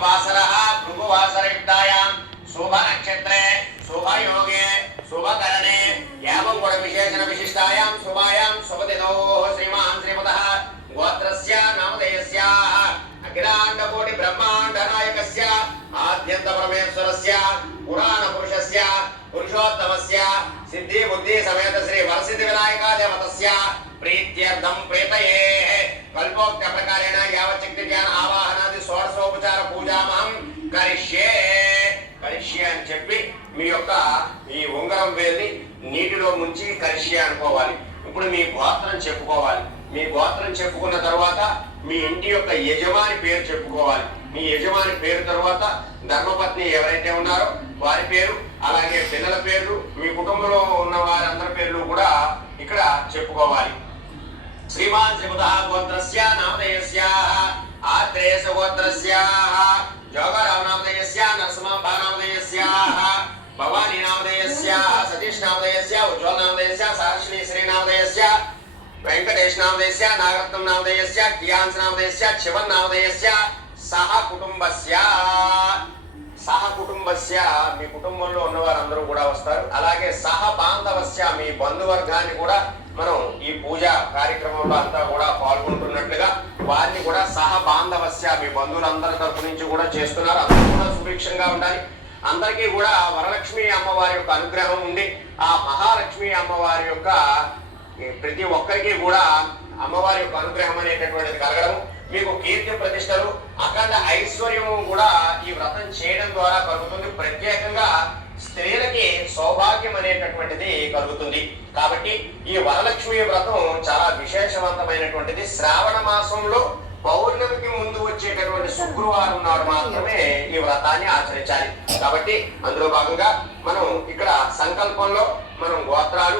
वासरः भृगुवासरयुक्तायां शुभ नक्षत्रे शुभ योगे शुभ करणे एवं गुण विशेषण विशिष्टायां शुभायां शुभदिनो श्रीमान् श्रीमतः गोत्रस्य नामधेयस्य अखिलांड कोटि ब्रह्मांड नायकस्य आद्यंत परमेश्वरस्य पुराण पुरुषस्य पुरुषोत्तमस्य सिद्धि बुद्धि समेत श्री वरसिद्धि विनायक देवतस्य प्रीत्यर्थं प्रेतये कल्पोक्त प्रकारेण यावच्छक्ति ज्ञान आवाहनादि షోడశోపచార పూజామహం కరిష్యే అని చెప్పి మీ యొక్క ఈ ఉంగరం వేలిని నీటిలో ముంచి కరిష్యే అనుకోవాలి. ఇప్పుడు మీ గోత్రం చెప్పుకోవాలి. మీ గోత్రం చెప్పుకున్న తర్వాత మీ ఇంటి యొక్క యజమాని పేరు చెప్పుకోవాలి. మీ యజమాని పేరు తర్వాత ధర్మపత్ని ఎవరైతే ఉన్నారో వారి పేరు, అలాగే పిల్లల పేర్లు, మీ కుటుంబంలో ఉన్న వారందరి పేర్లు కూడా ఇక్కడ చెప్పుకోవాలి. श्रीमान श्रीमतः गोत्रस्य नामधेयस्य आत्रेयस गोत्रस्य जोगराव नामधेयस्य नरसिंह नामधेयस्य भवानी नामधेयस्य सतीश नामधेयस्य उज्ज्वल नामधेयस्य सहर्षिणी श्री नामधेयस्य वेंकटेश नामधेयस्य नागरत्न नामधेयस्य कियांश नामधेयस्य शिवन नामधेयस्य सह कुटुंबस्य మీ కుటుంబంలో ఉన్న వారందరూ కూడా వస్తారు. అలాగే సహ బాంధవస్య మీ బంధువర్గాన్ని కూడా మనం ఈ పూజ కార్యక్రమంలో అంతా కూడా పాల్గొంటున్నట్లుగా వారిని కూడా సహ బాంధవస్య మీ బంధువులందరి తరపు నుంచి కూడా చేస్తున్నారు. అందరూ కూడా సుభిక్షంగా ఉండాలి. అందరికీ కూడా వరలక్ష్మి అమ్మవారి యొక్క అనుగ్రహం ఉండి ఆ మహాలక్ష్మి అమ్మవారి యొక్క ప్రతి ఒక్కరికి కూడా అమ్మవారి యొక్క అనుగ్రహం అనేటటువంటిది కలగడం, మీకు కీర్తి ప్రతిష్టలు అఖండ ఐశ్వర్యము కూడా ఈ వ్రతం చేయడం ద్వారా కలుగుతుంది. ప్రత్యేకంగా స్త్రీలకి సౌభాగ్యం అనేటటువంటిది కలుగుతుంది. కాబట్టి ఈ వరలక్ష్మి వ్రతం చాలా విశేషవంతమైనటువంటిది. శ్రావణ మాసంలో పౌర్ణమికి ముందు వచ్చేటటువంటి శుక్రవారం నాడు మాత్రమే ఈ వ్రతాన్ని ఆచరించాలి. కాబట్టి అందులో భాగంగా మనం ఇక్కడ సంకల్పంలో మనం గోత్రాలు